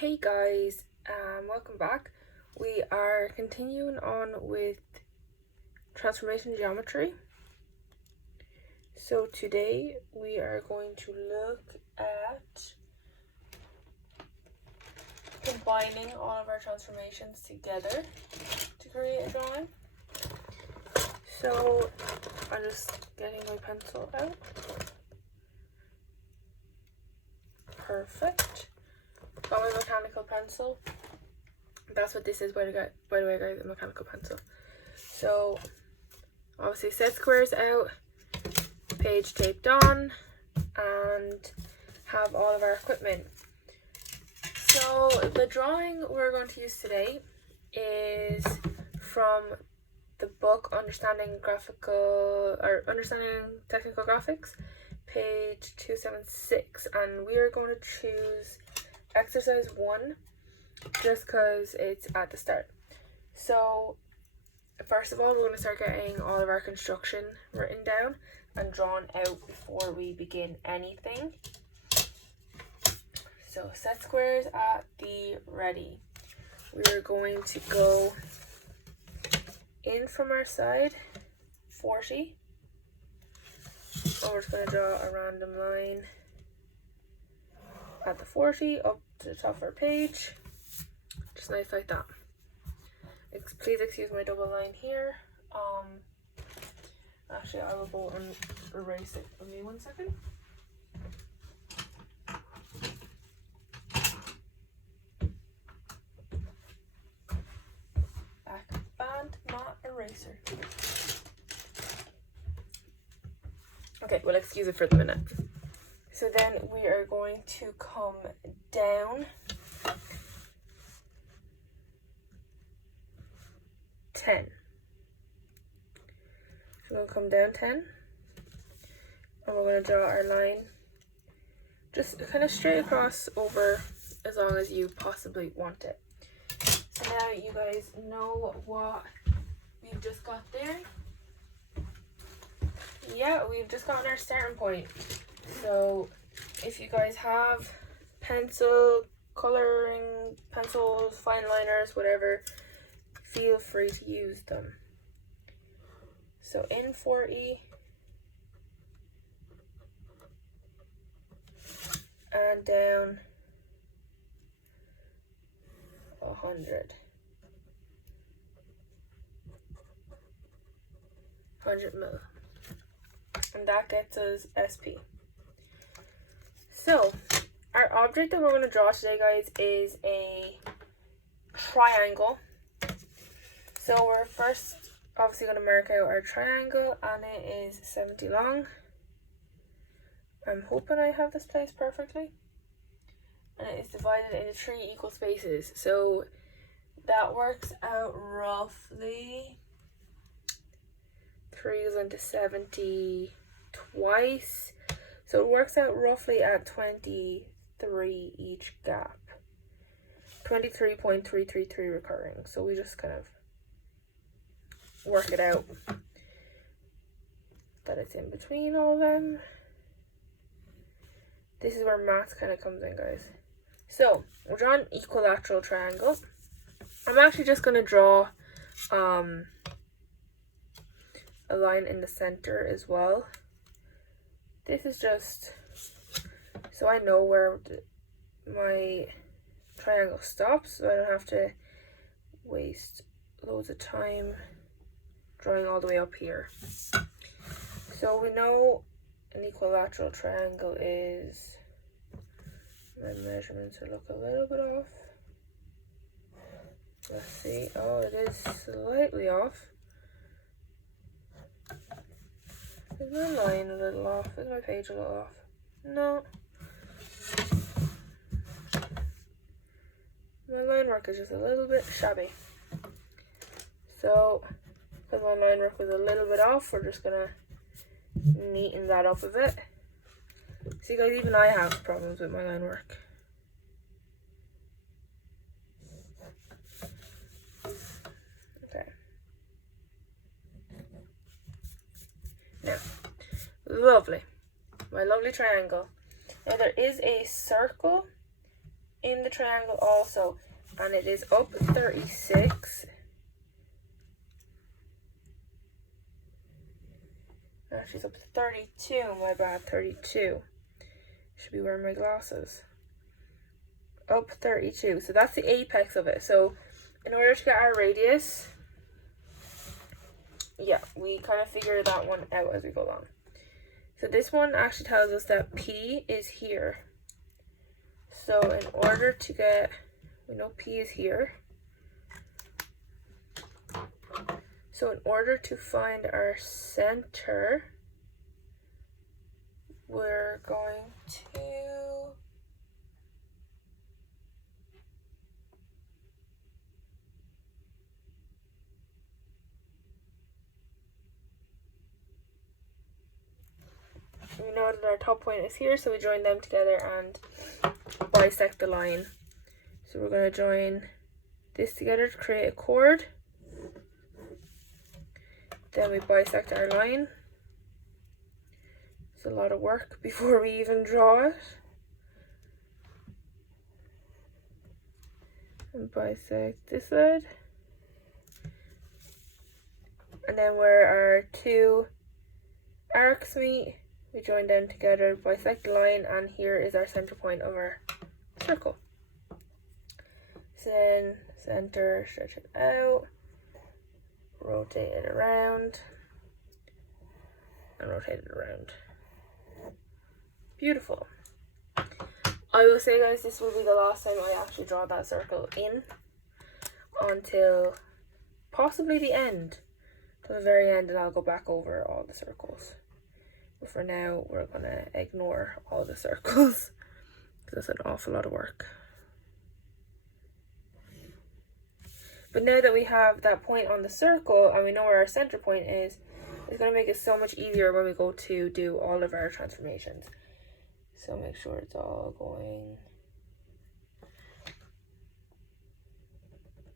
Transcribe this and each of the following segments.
Hey guys, welcome back. We are continuing on with transformation geometry. So today we are going to look at combining all of our transformations together to create a drawing. So I'm just getting my pencil out. Perfect. Got my mechanical pencil. That's what this is, by the way, guys, a mechanical pencil. So obviously set squares out, page taped on, and have all of our equipment. So the drawing we're going to use today is from the book Understanding Technical Graphics, page 276, and we are going to choose exercise 1 just because it's at the start. So first of all, we're going to start getting all of our construction written down and drawn out before we begin anything. So set squares at the ready. We're going to go in from our side 40, and we're just going to draw a random line at the 40 up to the top of our page, just nice like that. Please excuse my double line here. Actually I will go and erase it. Give me 1 second. Backband, not eraser. Okay, we'll excuse it for the minute. So then we are going to come down 10. So we'll come down 10, and we're going to draw our line just kind of straight across over as long as you possibly want it. So now you guys know what we've just got there. Yeah, we've just gotten our starting point. So if you guys have pencil, coloring pencils, fine liners, whatever, feel free to use them. So in 40 and down 100. 100 mil. And that gets us SP. So our object that we're going to draw today, guys, is a triangle. So we're first obviously going to mark out our triangle, and it is 70 long. I'm hoping I have this placed perfectly. And it is divided into 3 equal spaces. So that works out roughly 3 goes into 70 twice. So it works out roughly at 23 each gap. 23.333 recurring. So we just kind of work it out that it's in between all of them. This is where maths kind of comes in, guys. So we're drawing an equilateral triangle. I'm actually just going to draw a line in the center as well. This is just so I know where my triangle stops, so I don't have to waste loads of time drawing all the way up here. So we know an equilateral triangle is, my measurements will look a little bit off. Let's see. Oh, it is slightly off. Is my line a little off? Is my page a little off? No. My line work is just a little bit shabby. So, because my line work was a little bit off, we're just gonna neaten that up a bit. See, guys, even I have problems with my line work. Okay. Now, lovely. My lovely triangle. Now there is a circle in the triangle also, and it is up 36. Actually, it's up to 32, my bad, 32. Should be wearing my glasses. Up 32, so that's the apex of it. So in order to get our radius, yeah, we kind of figure that one out as we go along. So this one actually tells us that P is here. So in order to get, we know P is here. So in order to find our center, we're going to we know that our top point is here, so we join them together and bisect the line. So we're going to join this together to create a chord. Then we bisect our line. It's a lot of work before we even draw it. And bisect this side. And then where our two arcs meet, we join them together, bisect the line, and here is our center point of our circle. So then center, stretch it out, rotate it around, and rotate it around. Beautiful. I will say, guys, this will be the last time I actually draw that circle in until possibly the end, to the very end, and I'll go back over all the circles. But for now, we're gonna ignore all the circles because that's an awful lot of work. But now that we have that point on the circle and we know where our center point is, it's gonna make it so much easier when we go to do all of our transformations. So make sure it's all going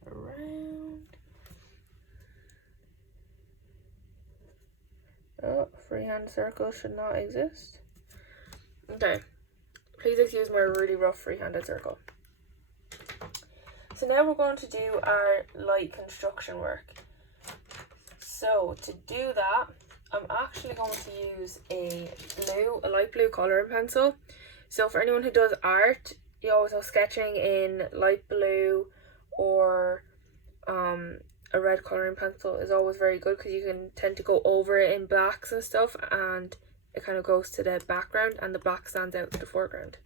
around. Oh, freehand circle should not exist. Okay, please excuse my really rough freehanded circle. So now we're going to do our light construction work. So to do that, I'm actually going to use a light blue coloring pencil. So for anyone who does art, you always know sketching in light blue or a red coloring pencil is always very good because you can tend to go over it in blacks and stuff, and it kind of goes to the background and the black stands out to the foreground.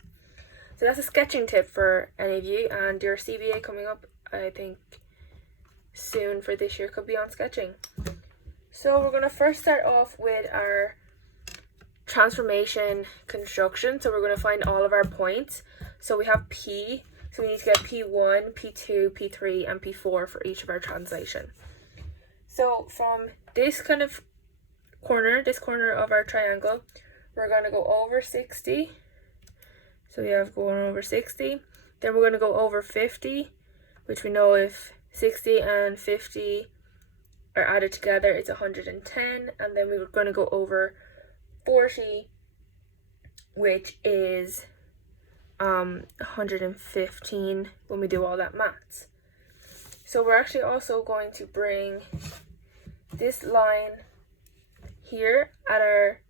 So that's a sketching tip for any of you, and your CBA coming up, I think, soon for this year could be on sketching. So we're going to first start off with our transformation construction. So we're going to find all of our points. So we have P, so we need to get P1, P2, P3, and P4 for each of our translation. So from this kind of corner, this corner of our triangle, we're going to go over 60. So we have going over 60. Then we're going to go over 50, which we know if 60 and 50 are added together, it's 110. And then we were going to go over 40, which is 115 when we do all that maths. So we're actually also going to bring this line here at our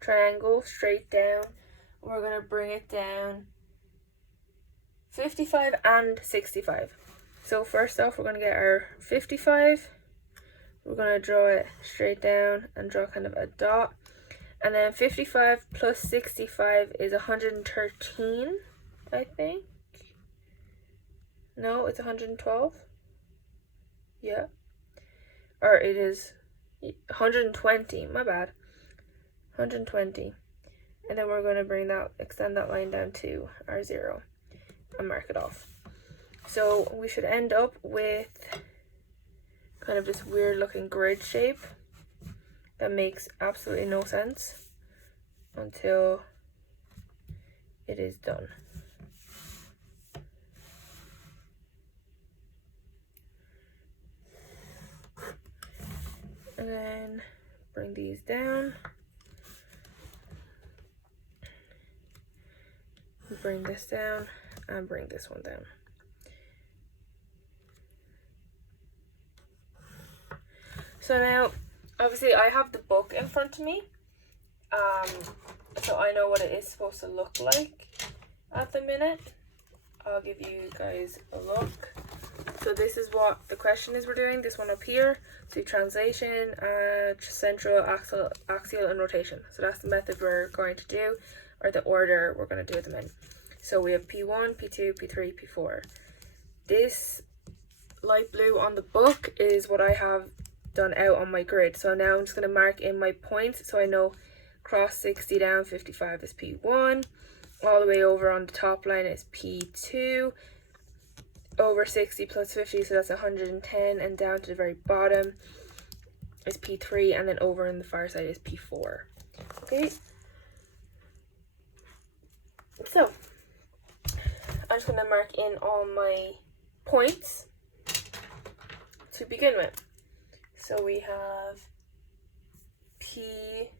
triangle straight down. We're going to bring it down 55 and 65. So first off, we're going to get our 55. We're going to draw it straight down and draw kind of a dot. And then 55 plus 65 is 113, I think. No, it's 112. Yeah. Or it is 120, my bad. 120. And then we're going to extend that line down to our 0 and mark it off. So we should end up with kind of this weird looking grid shape that makes absolutely no sense until it is done. And then bring these down. Bring this down and bring this one down. So now, obviously I have the book in front of me, so I know what it is supposed to look like at the minute. I'll give you guys a look. So this is what the question is we're doing, this one up here. So translation, central, axial, and rotation. So that's the method we're going to do, or the order we're going to do them in. So we have P1, P2, P3, P4. This light blue on the book is what I have done out on my grid. So now I'm just going to mark in my points so I know cross 60 down 55 is P1, all the way over on the top line is P2, over 60 plus 50, so that's 110, and down to the very bottom is P3, and then over on the far side is P4. Okay, so I'm just going to mark in all my points to begin with. So we have P1,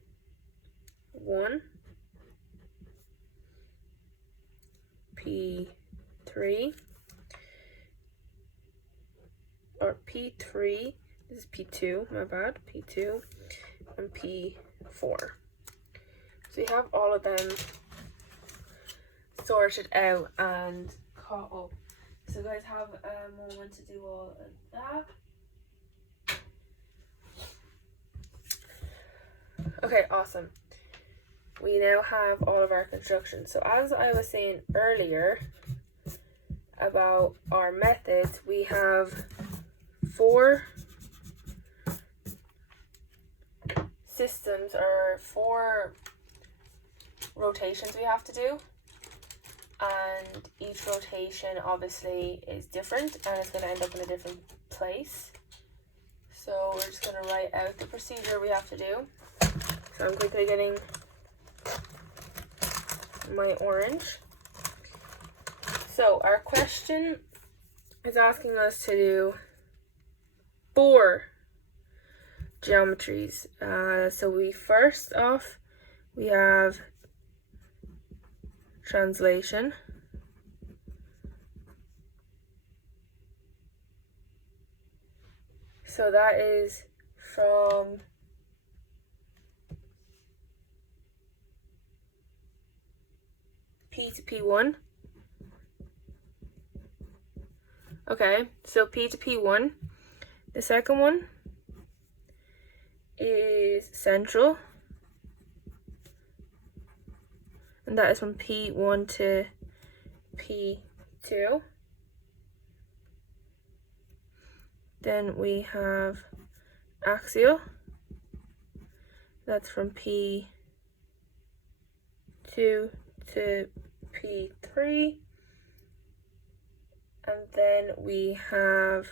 P3, or P3, this is P2, my bad, P2, and P4. So you have all of them sorted out and caught up. So you guys have a moment to do all of that. Okay, awesome. We now have all of our construction. So as I was saying earlier about our methods, we have 4 systems, or 4 rotations we have to do, and each rotation obviously is different and it's going to end up in a different place. So we're just going to write out the procedure we have to do. So I'm quickly getting my orange. So our question is asking us to do 4 geometries. So we first off, we have translation. So that is from P to P1. Okay, so P to P1. The second one is central, and that is from P1 to P2. Then we have axial, that's from P2 to P3. And then we have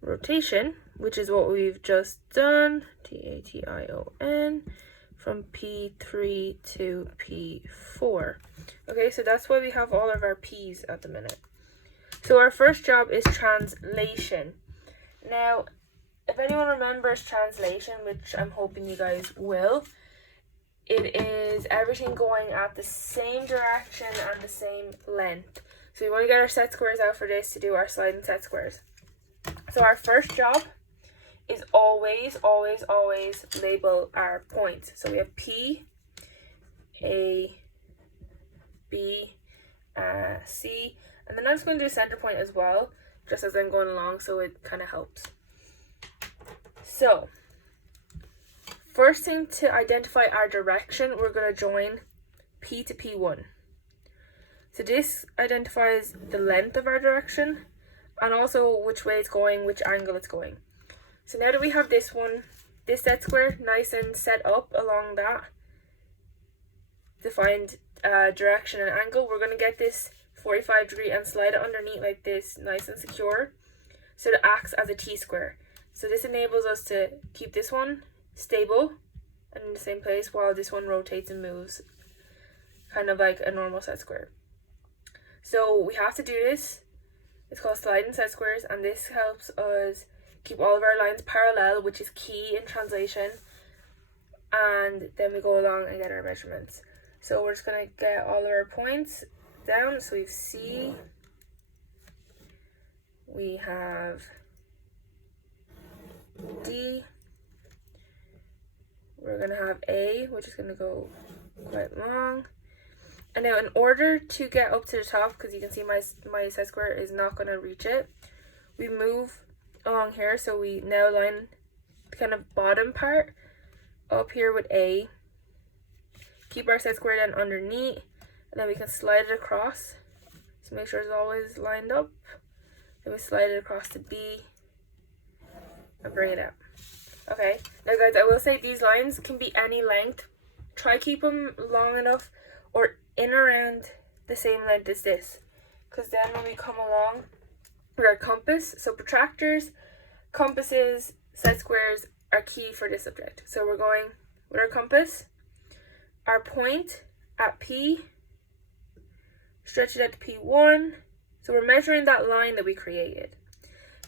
rotation, which is what we've just done, T-A-T-I-O-N, from P3 to P4. Okay, so that's why we have all of our P's at the minute. So our first job is translation. Now, if anyone remembers translation, which I'm hoping you guys will, it is everything going at the same direction and the same length. So we want to get our set squares out for this to do our sliding set squares. So our first job is always label our points. So we have P, A, B, C, and then I'm just going to do center point as well, just as I'm going along, so it kind of helps. So first thing, to identify our direction, we're going to join P to P1. So this identifies the length of our direction and also which way it's going, which angle it's going. So now that we have this one, this set square nice and set up along that defined direction and angle, we're going to get this 45 degree and slide it underneath like this, nice and secure, so it acts as a T-square. So this enables us to keep this one stable and in the same place while this one rotates and moves, kind of like a normal set square. So we have to do this. It's called sliding set squares, and this helps us keep all of our lines parallel, which is key in translation. And then we go along and get our measurements. So we're just going to get all of our points down. So we have C, we have D, we're going to have A, which is going to go quite long. And now in order to get up to the top, because you can see my set square is not going to reach it, we move along here. So we now line the kind of bottom part up here with A, keep our set square down underneath, and then we can slide it across. So make sure it's always lined up. Then we slide it across to B and bring it out. Okay, now guys, I will say these lines can be any length. Try keep them long enough or in around the same length as this, because then when we come along with our compass, so protractors, compasses, set squares are key for this subject. So we're going with our compass, our point at P, stretch it out to P1. So we're measuring that line that we created.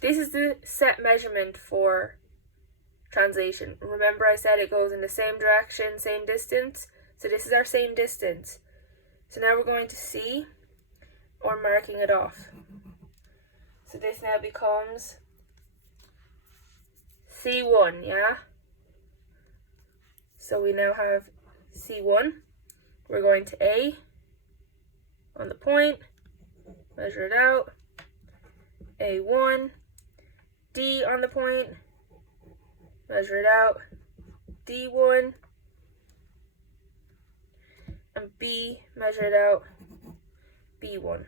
This is the set measurement for translation. Remember I said it goes in the same direction, same distance. So this is our same distance. So now we're going to C, or marking it off. So this now becomes C1, yeah? So we now have C1. We're going to A on the point, measure it out, A1, D on the point, measure it out, D1, and B, measure it out, B1.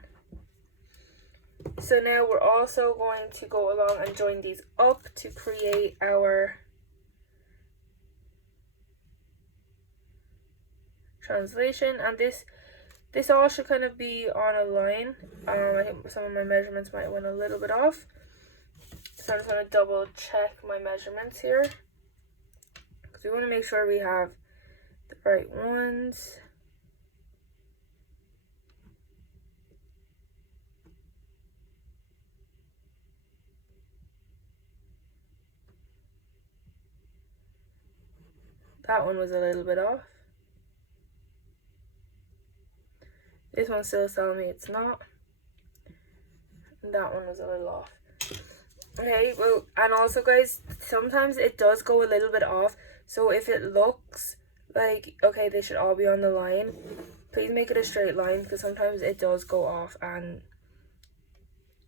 So now we're also going to go along and join these up to create our translation, and this all should kind of be on a line. I think some of my measurements might have went a little bit off, so I'm just going to double check my measurements here, because we want to make sure we have the right ones. That one was a little bit off. This one's still telling me it's not. And that one was a little off. Okay, well, and also guys, sometimes it does go a little bit off. So if it looks like, okay, they should all be on the line, please make it a straight line, because sometimes it does go off. And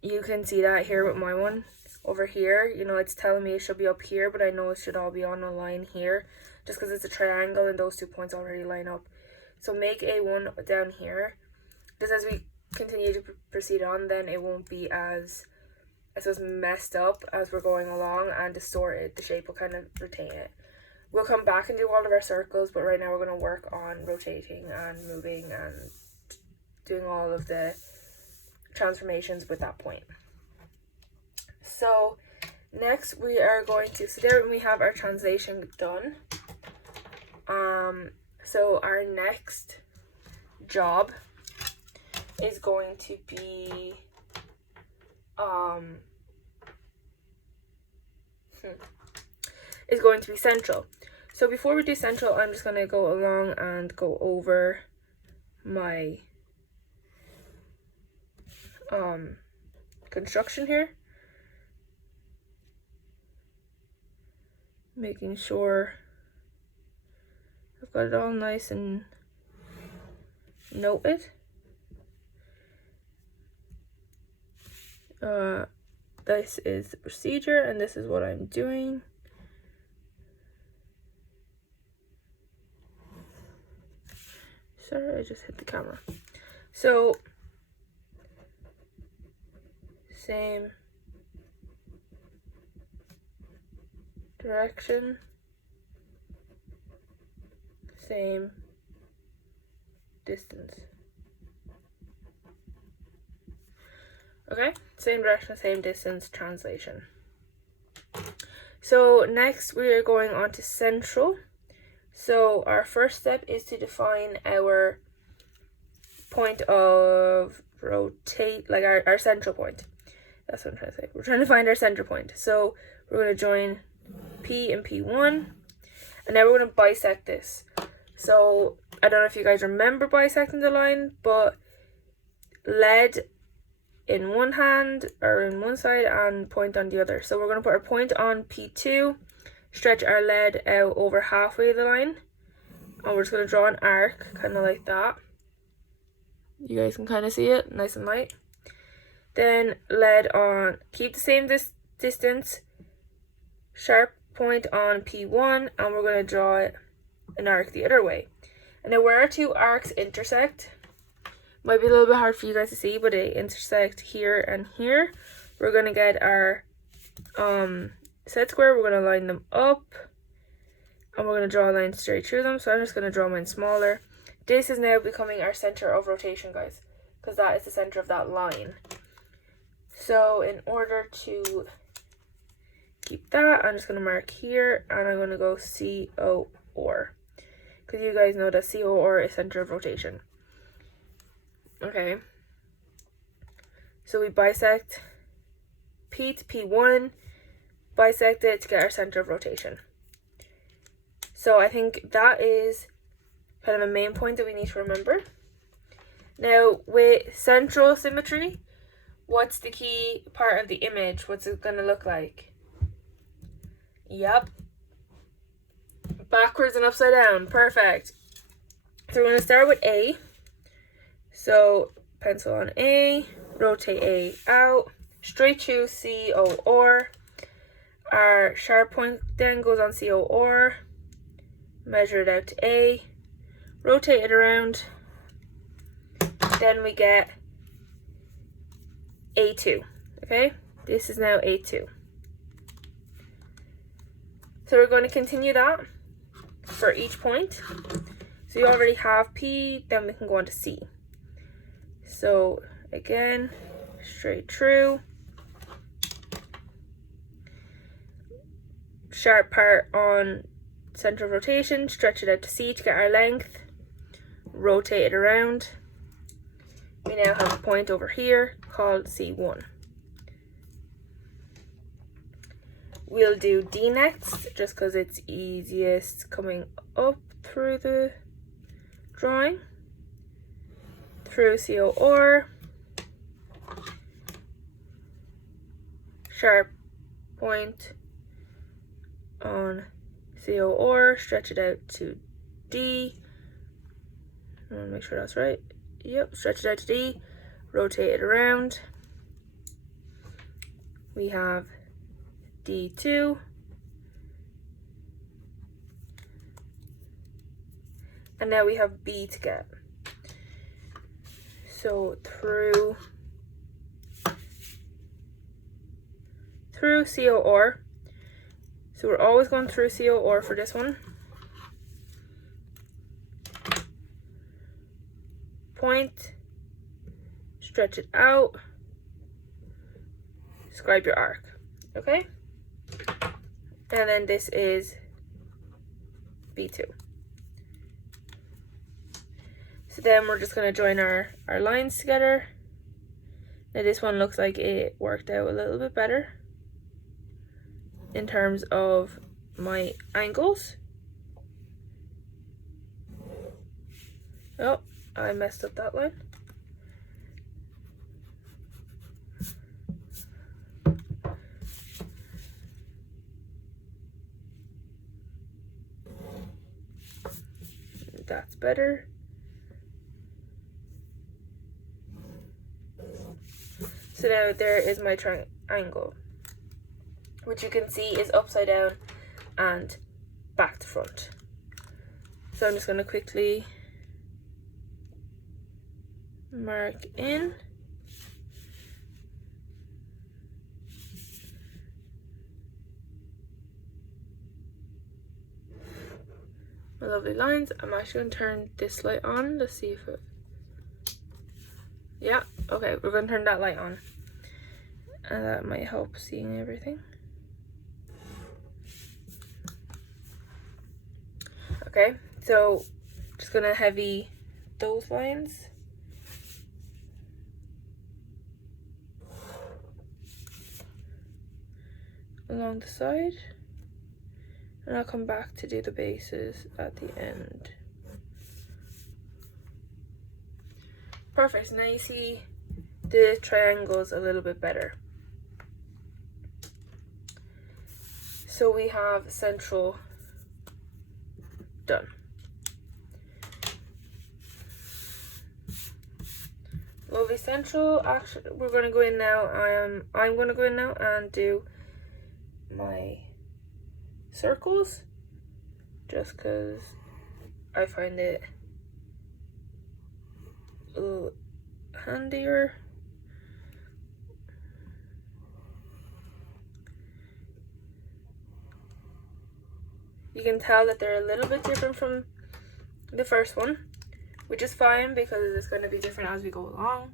you can see that here with my one over here. You know, it's telling me it should be up here, but I know it should all be on a line here, just because it's a triangle and those 2 points already line up. So make A1 down here. Just as we continue to proceed on, then it won't be as, I suppose, messed up as we're going along and distorted. The shape will kind of retain it. We'll come back and do all of our circles, but right now we're going to work on rotating and moving and doing all of the transformations with that point. So next we are going to, so there we have our translation done. So our next job is going to be central. So before we do central, I'm just going to go along and go over my construction here, making sure I've got it all nice and noted. This is the procedure and this is what I'm doing. Sorry, I just hit the camera. So same direction, same distance. Okay, same direction, same distance, translation. So next we are going on to central. So our first step is to define our point of rotate, like our central point. That's what I'm trying to say. We're trying to find our center point. So we're going to join P and P1, and now we're going to bisect this. So I don't know if you guys remember bisecting the line, but lead in one hand or in one side and point on the other. So we're going to put our point on P2, stretch our lead out over halfway the line, and we're just going to draw an arc kind of like that. You guys can kind of see it, nice and light. Then lead on, keep the same distance, sharp point on P1, and we're going to draw an arc the other way. And now where our two arcs intersect, might be a little bit hard for you guys to see, but they intersect here and here. We're going to get our set square, we're going to line them up, and we're going to draw a line straight through them. So I'm just going to draw mine smaller. This is now becoming our center of rotation, guys, because that is the center of that line. So in order to keep that, I'm just going to mark here, and I'm going to go COR, because you guys know that COR is center of rotation. Okay, so we bisect P to P1, bisect it to get our center of rotation. So I think that is kind of a main point that we need to remember. Now with central symmetry, what's the key part of the image? What's it going to look like? Yep, backwards and upside down. Perfect. So we're going to start with A. So pencil on A, rotate A out, straight through COR. Our sharp point then goes on COR, measure it out to A, rotate it around, then we get A2, okay? This is now A2. So we're going to continue that for each point. So you already have P, then we can go on to C. So again, straight through, sharp part on center of rotation, stretch it out to C to get our length, rotate it around. We now have a point over here called C1. We'll do D next, just because it's easiest coming up through the drawing. Through COR, sharp point on COR, stretch it out to D. I want to make sure that's right. Yep, stretch it out to D, rotate it around. We have D2. And now we have B to get. So through COR. So we're always going through COR for this one. Point, stretch it out, describe your arc, okay? And then this is B2. So then we're just going to join our lines together. Now this one looks like it worked out a little bit better in terms of my angles. Oh, I messed up that line. That's better. So now there is my triangle, which you can see is upside down and back to front. So I'm just going to quickly mark in. My lovely lines. I'm actually going to turn this light on. Let's see if it... Yeah, okay, we're going to turn that light on. And that might help seeing everything. Okay, so just going to heavy those lines. Along the side. And I'll come back to do the bases at the end. Perfect. Now you see the triangles a little bit better. So we have central done. Lovely central. Actually, we're going to go in now. I'm going to go in now and do my circles, just because I find it a little handier. You can tell that they're a little bit different from the first one, which is fine because it's going to be different as we go along.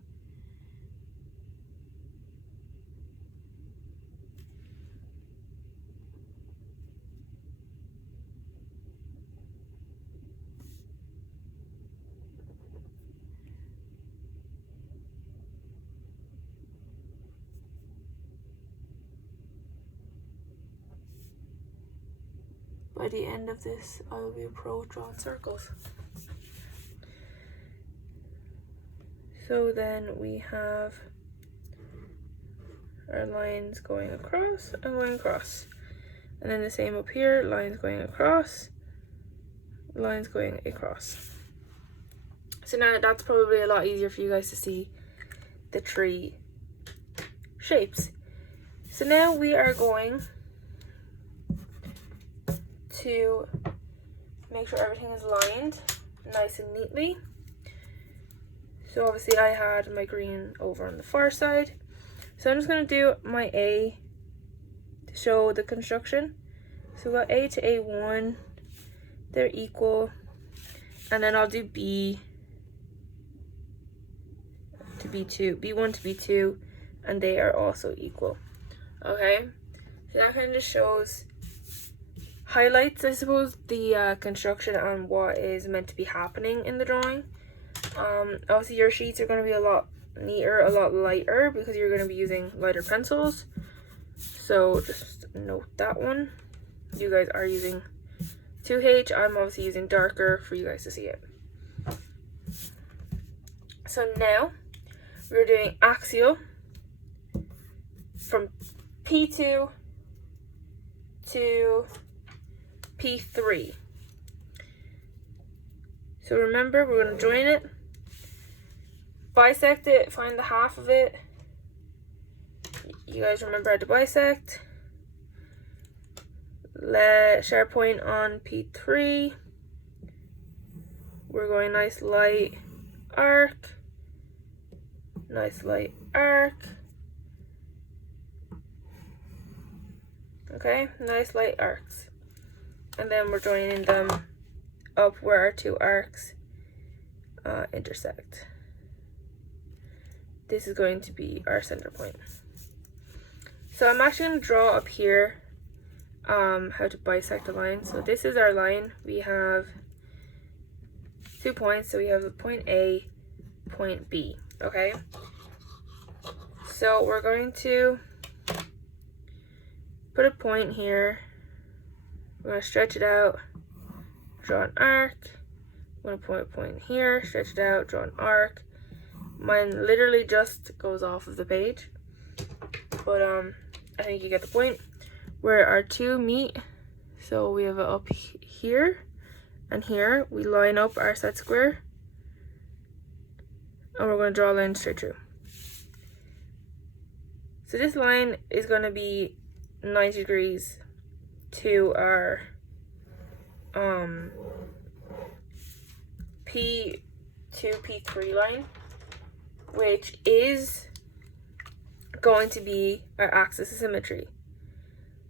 By the end of this, I will be a pro at drawing circles. So then we have our lines going across and going across. And then the same up here, lines going across, lines going across. So now that's probably a lot easier for you guys to see the tree shapes. So now we are going to make sure everything is lined nice and neatly. So obviously I had my green over on the far side. So I'm just going to do my A to show the construction. So we got A to A1, they're equal. And then I'll do B to B2, B1 to B2, and they are also equal. Okay, so that kind of just shows, highlights, I suppose, the construction and what is meant to be happening in the drawing. Obviously your sheets are going to be a lot neater, a lot lighter, because you're going to be using lighter pencils. So just note that one. You guys are using 2H. I'm obviously using darker for you guys to see it. So now we're doing axial from P2 to P3. So remember, we're going to join it, bisect it, find the half of it. You guys remember how to bisect. Share point on P3. We're going nice light arc, nice light arc. Okay, nice light arcs. And then we're joining them up where our two arcs intersect. This is going to be our center point. So I'm actually going to draw up here how to bisect a line. So this is our line. We have 2 points. So we have a point A, point B. Okay. So we're going to put a point here. We're going to stretch it out, draw an arc. I'm going to put a point here, stretch it out, draw an arc. Mine literally just goes off of the page, but I think you get the point. Where our two meet, so we have it up here and here. We line up our set square, and we're going to draw a line straight through. So this line is going to be 90 degrees to our P2, P3 line, which is going to be our axis of symmetry.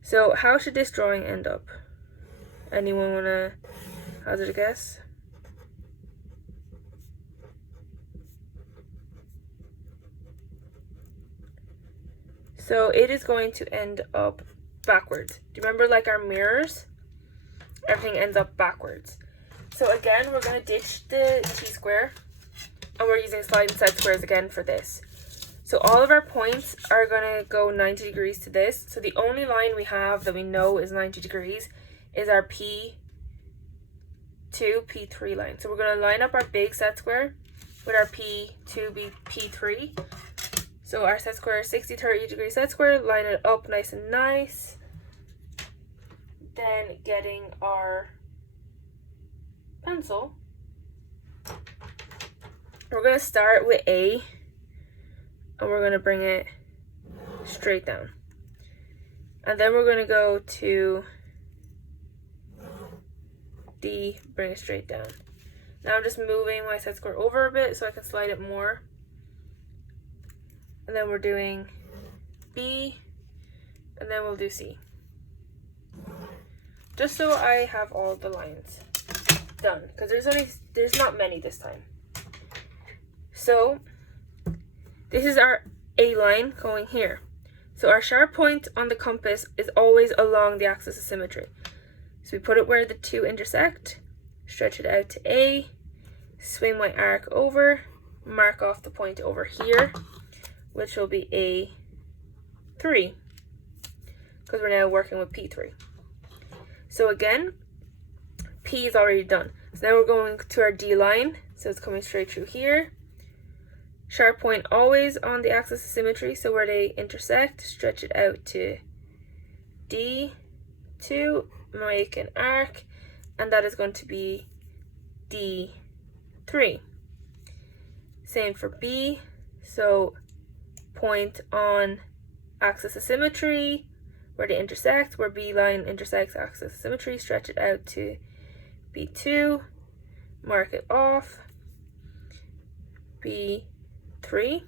So how should this drawing end up? Anyone want to hazard a guess? So it is going to end up backwards. Do you remember, like our mirrors? Everything ends up backwards. So again, we're going to ditch the T-square, and we're using sliding set squares again for this. So all of our points are going to go 90 degrees to this. So the only line we have that we know is 90 degrees is our P2, P3 line. So we're going to line up our big set square, with our P2 be P3. So our set square is 60, 30 degree set square, line it up nice and nice. Then getting our pencil, we're going to start with A, and we're going to bring it straight down. And then we're going to go to D, bring it straight down. Now I'm just moving my set square over a bit so I can slide it more. And then we're doing B, and then we'll do C. Just so I have all the lines done, because there's not many this time. So this is our A line going here. So our sharp point on the compass is always along the axis of symmetry. So we put it where the two intersect, stretch it out to A, swing my arc over, mark off the point over here, which will be A3, because we're now working with P3. So again, P is already done. So now we're going to our D line, so it's coming straight through here. Sharp point always on the axis of symmetry, so where they intersect, stretch it out to D2, make an arc, and that is going to be D3. Same for B, so point on axis of symmetry, where they intersect, where B line intersects axis of symmetry, stretch it out to B2, mark it off, B3,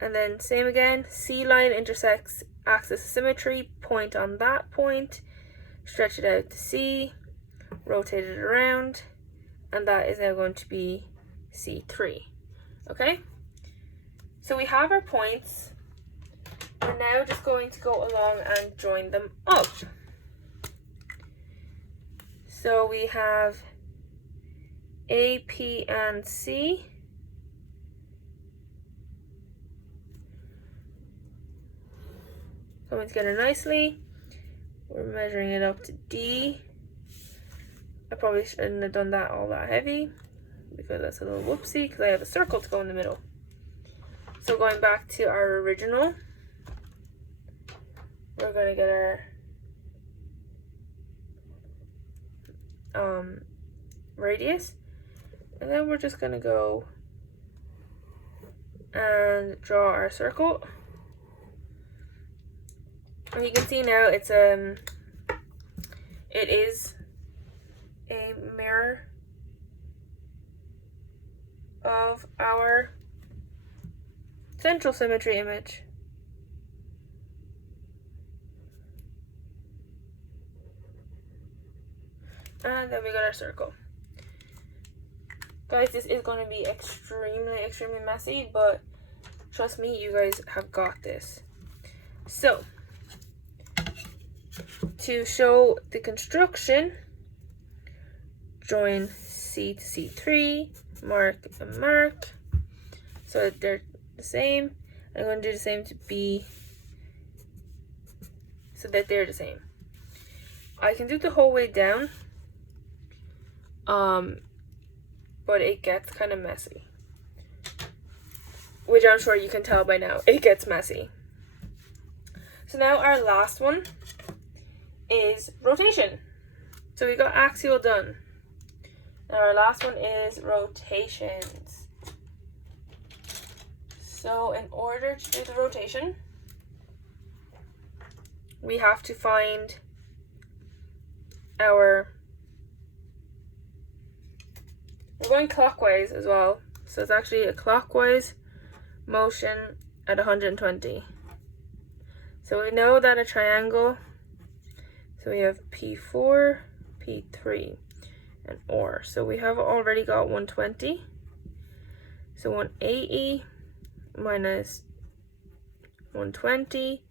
and then same again, C line intersects axis of symmetry, point on that point, stretch it out to C, rotate it around, and that is now going to be C3. Okay? So we have our points. We're now just going to go along and join them up. So we have A, P, and C. Coming together nicely. We're measuring it up to D. I probably shouldn't have done that all that heavy, because that's a little whoopsie, because I have a circle to go in the middle. So going back to our original, we're going to get our radius, and then we're just going to go and draw our circle. And you can see now it is a mirror of our central symmetry image. And then we got our circle. Guys, this is going to be extremely messy, but trust me, you guys have got this. So, to show the construction, join C to C3, mark and mark, so that they're the same. I'm going to do the same to B, so that they're the same. I can do the whole way down, but it gets kind of messy, which I'm sure you can tell by now. It gets messy. So now our last one is rotation. So we got axial done. Now our last one is rotations. So in order to do the rotation, we have to find our, we're going clockwise as well. So it's actually a clockwise motion at 120. So we know that a triangle, so we have P4, P3, and OR. So we have already got 120. So 180 minus 120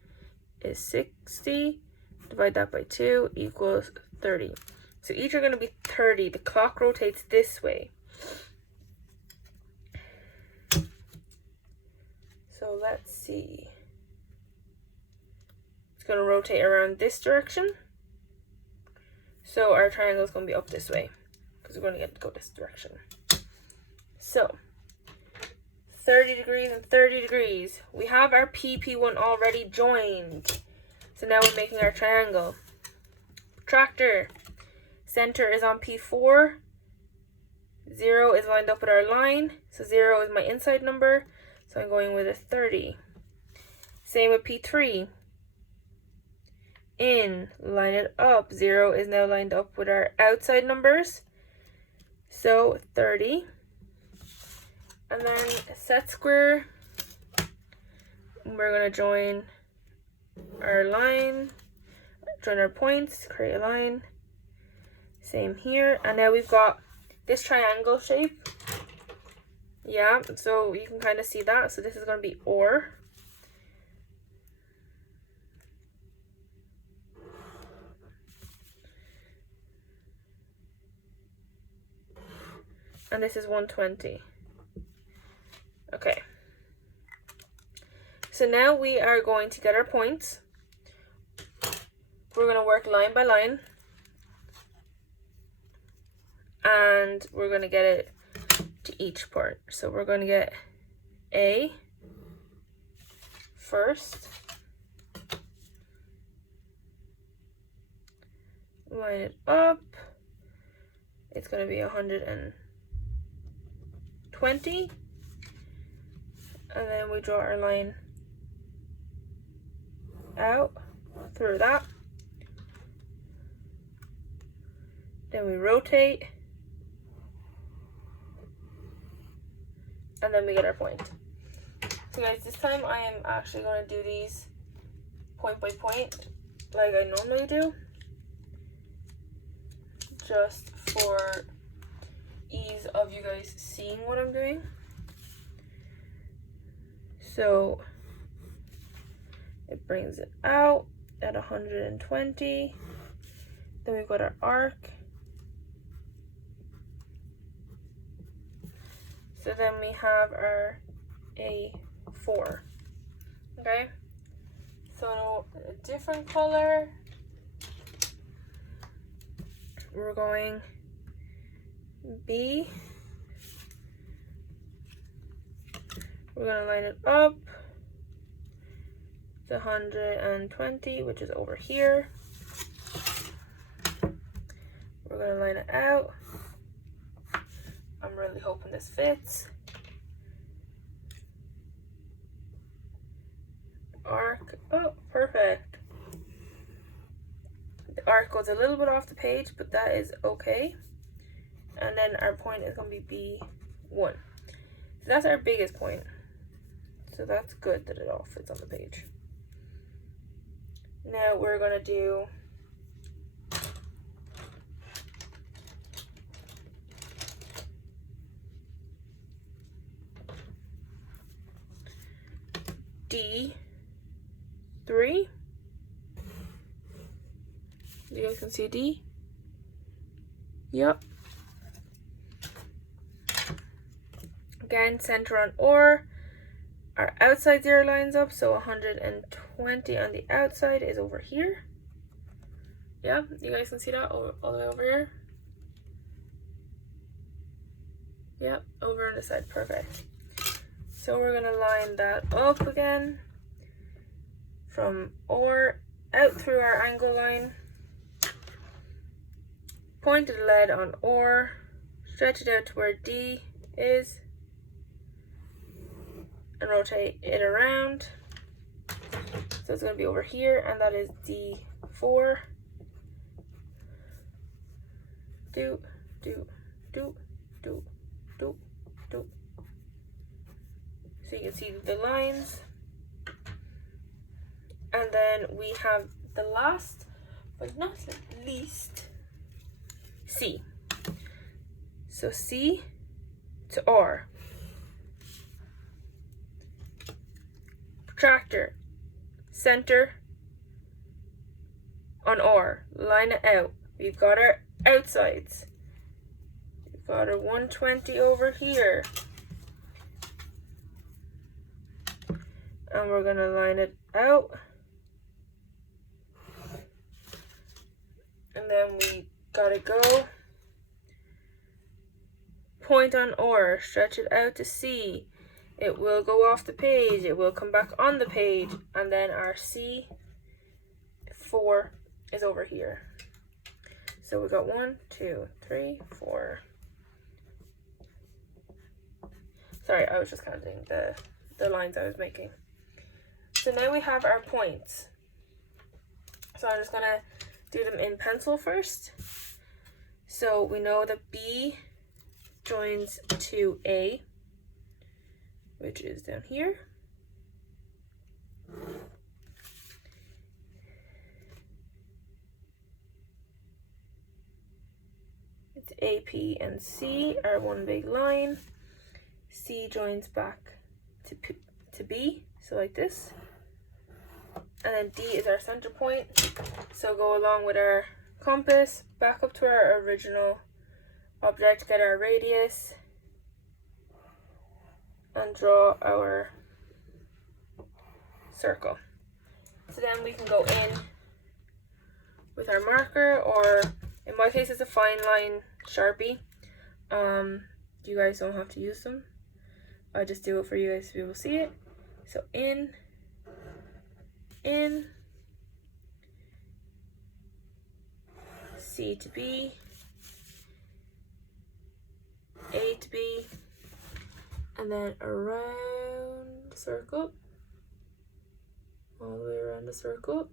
is 60. Divide that by 2 equals 30. So each are going to be 30. The clock rotates this way. So let's see. It's going to rotate around this direction. So our triangle is going to be up this way, because we're going to get to go this direction. So 30 degrees and 30 degrees. We have our PP1 already joined. So now we're making our triangle. Protractor. Center is on P4. 0 is lined up with our line. So 0 is my inside number. So I'm going with a 30. Same with P3. In, line it up. 0 is now lined up with our outside numbers. So 30. And then set square. We're going to join our line, join our points, create a line. Same here. And now we've got this triangle shape. Yeah, so you can kind of see that. So this is going to be OR. And this is 120. Okay. So now we are going to get our points. We're going to work line by line. And we're going to get it to each part. So we're going to get A first. Line it up. It's going to be 120. And then we draw our line out through that. Then we rotate. And then we get our point. So guys, this time I am actually going to do these point by point like I normally do. Just for ease of you guys seeing what I'm doing. So it brings it out at 120. Then we've got our arc. So then we have our A4. Okay. So a different color. We're going B. We're going to line it up. It's 120, which is over here. We're going to line it out. I'm really hoping this fits. Arc. Oh, perfect. The arc goes a little bit off the page, but that is okay. And then our point is going to be B1. So that's our biggest point. So that's good that it all fits on the page. Now we're going to do D3. You guys can see D? Yep. Again, center on OR. Our outside 0 lines up, so 120 on the outside is over here. Yeah, you guys can see that all the way over here. Yep, over on the side, perfect. So we're gonna line that up again from OR out through our angle line. Point the lead on OR, stretch it out to where D is, and rotate it around. So it's going to be over here, and that is D4. Do, do, do, do, do, do. So you can see the lines. And then we have the last, but not least, C. So C to R. Protractor, center on R, line it out. We've got our outsides. We've got our 120 over here. And we're gonna line it out. And then we gotta go. Point on OR, stretch it out to C. it will go off the page, it will come back on the page, and then our C4 is over here. So we got 1, 2, 3, 4. Sorry, I was just counting the lines I was making. So now we have our points. So I'm just gonna do them in pencil first. So we know that B joins to A, which is down here. It's A, P, and C are one big line. C joins back to B, so like this. And then D is our center point. So go along with our compass, back up to our original object, get our radius, and draw our circle. So then we can go in with our marker, or in my case it's a fine line Sharpie. You guys don't have to use them. I just do it for you guys to be able to see it. So in, C to B, A to B, and then around the circle, all the way around the circle.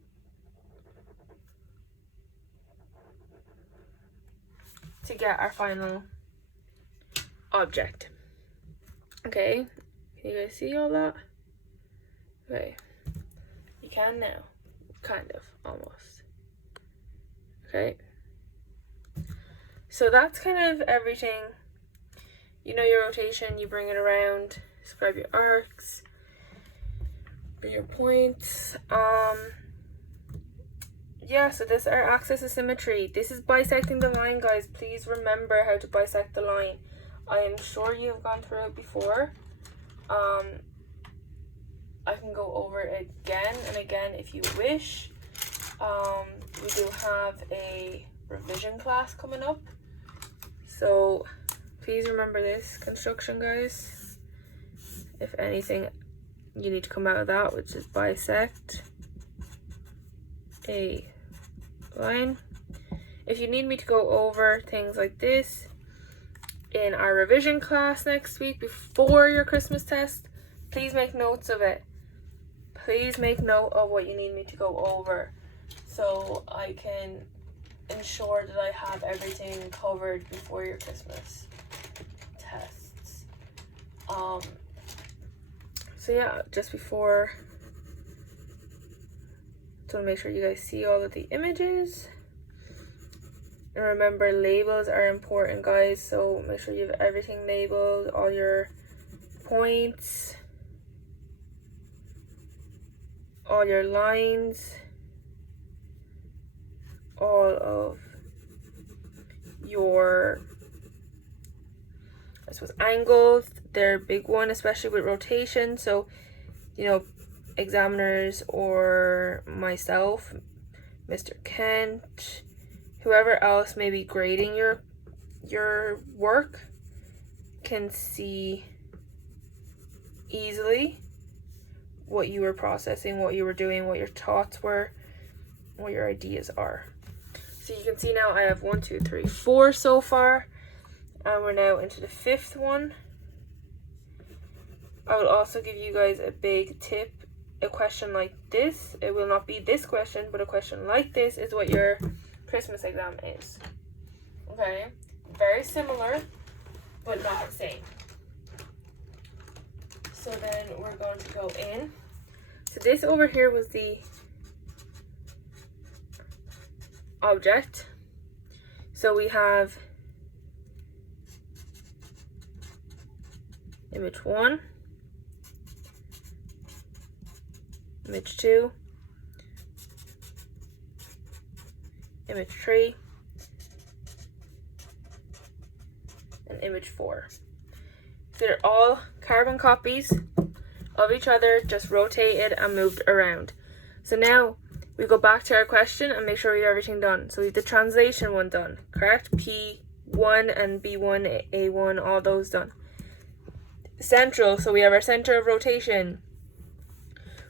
To get our final object. Okay, can you guys see all that? Okay, you can now, kind of, almost. Okay, so that's kind of everything. You know your rotation, you bring it around, describe your arcs, bring your points. Yeah, so this is our axis of symmetry. This is bisecting the line, guys. Please remember how to bisect the line. I am sure you have gone through it before. I can go over it again and again if you wish. We do have a revision class coming up, so please remember this construction, guys. If anything, you need to come out of that, which is bisect a line. If you need me to go over things like this in our revision class next week before your Christmas test, please make notes of it. Please make note of what you need me to go over so I can ensure that I have everything covered before your Christmas tests. So yeah, just before, just want to make sure you guys see all of the images. And remember, labels are important, guys, so make sure you have everything labeled, all your points, all your lines, all of your, I suppose, angles. They're a big one, especially with rotation. So, you know, examiners or myself, Mr. Kent, whoever else may be grading your work can see easily what you were processing, what you were doing, what your thoughts were, what your ideas are. So you can see now I have 1, 2, 3, 4 so far, and we're now into the 5th one. I will also give you guys a big tip. A question like this, it will not be this question, but a question like this is what your Christmas exam is. Okay, very similar, but not the same. So then we're going to go in. So this over here was the object. So we have image 1, image 2, image 3, and image 4. They're all carbon copies of each other, just rotated and moved around. So now we go back to our question and make sure we have everything done. So we have the translation one done, correct? P1 and B1, A1, all those done. central, so we have our center of rotation.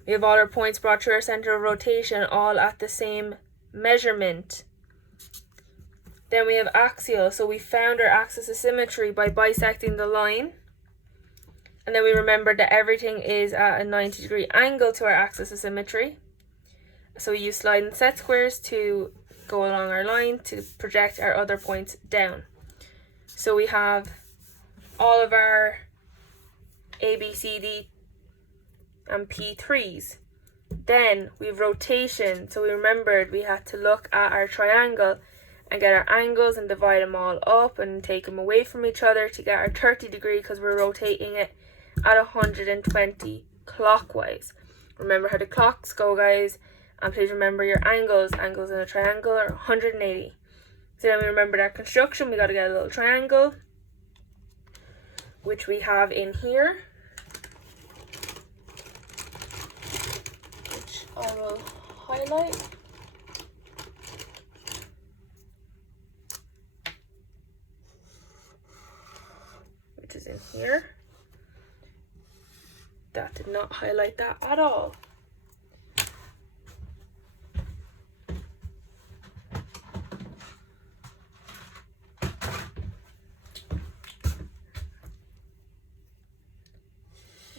We have all our points brought to our center of rotation, all at the same measurement. Then we have axial, so we found our axis of symmetry by bisecting the line. And then we remembered that everything is at a 90-degree angle to our axis of symmetry. So we use sliding set squares to go along our line to project our other points down. So we have all of our A, B, C, D, and P3s. Then we have rotation, so we remembered we had to look at our triangle and get our angles and divide them all up and take them away from each other to get our 30-degree, because we're rotating it at 120 clockwise. Remember how the clocks go, guys, and please remember your angles. Angles in a triangle are 180. So then we remembered our construction. We got to get a little triangle, which we have in here, which I will highlight. Which is in here. That did not highlight that at all.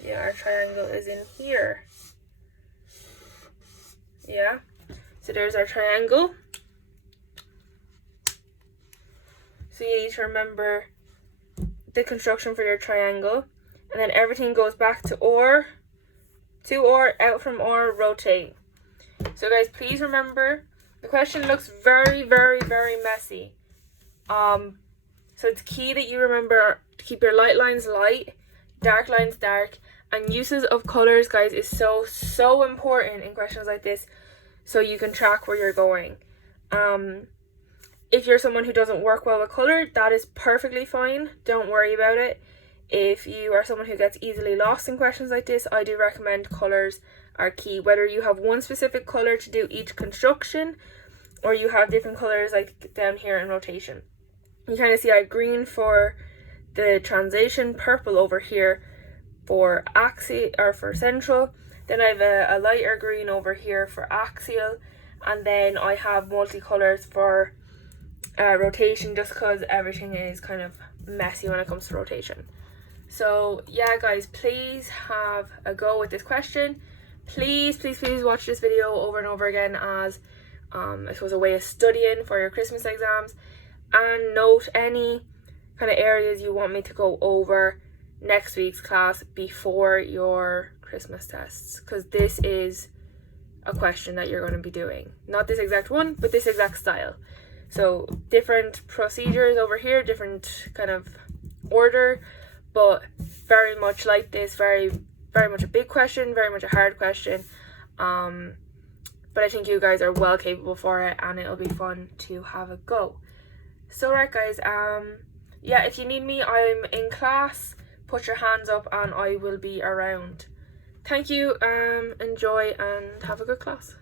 Yeah, our triangle is in here. Yeah, so there's our triangle. So you need to remember the construction for your triangle, and then everything goes back to OR, out from OR, rotate. So guys, please remember, the question looks very, very, very messy. So it's key that you remember to keep your light lines light, dark lines dark, and uses of colors, guys, is so important in questions like this, so you can track where you're going. If you're someone who doesn't work well with color, that is perfectly fine. Don't worry about it. If you are someone who gets easily lost in questions like this, I do recommend colors are key. Whether you have one specific color to do each construction, or you have different colors like down here in rotation. You kind of see I have green for the translation, purple over here for axial or for central. Then I have a lighter green over here for axial, and then I have multicolors for rotation, just because everything is kind of messy when it comes to rotation. So yeah, guys, please have a go with this question. Please watch this video over and over again as it was a way of studying for your Christmas exams, and note any kind of areas you want me to go over next week's class before your Christmas tests, because this is a question that you're going to be doing. Not this exact one, but this exact style. So different procedures over here, different kind of order, but very much like this, very much a big question, very much a hard question. But I think you guys are well capable for it, and it'll be fun to have a go. So right, guys, yeah, if you need me, I'm in class. Put your hands up and I will be around. Thank you, enjoy and have a good class.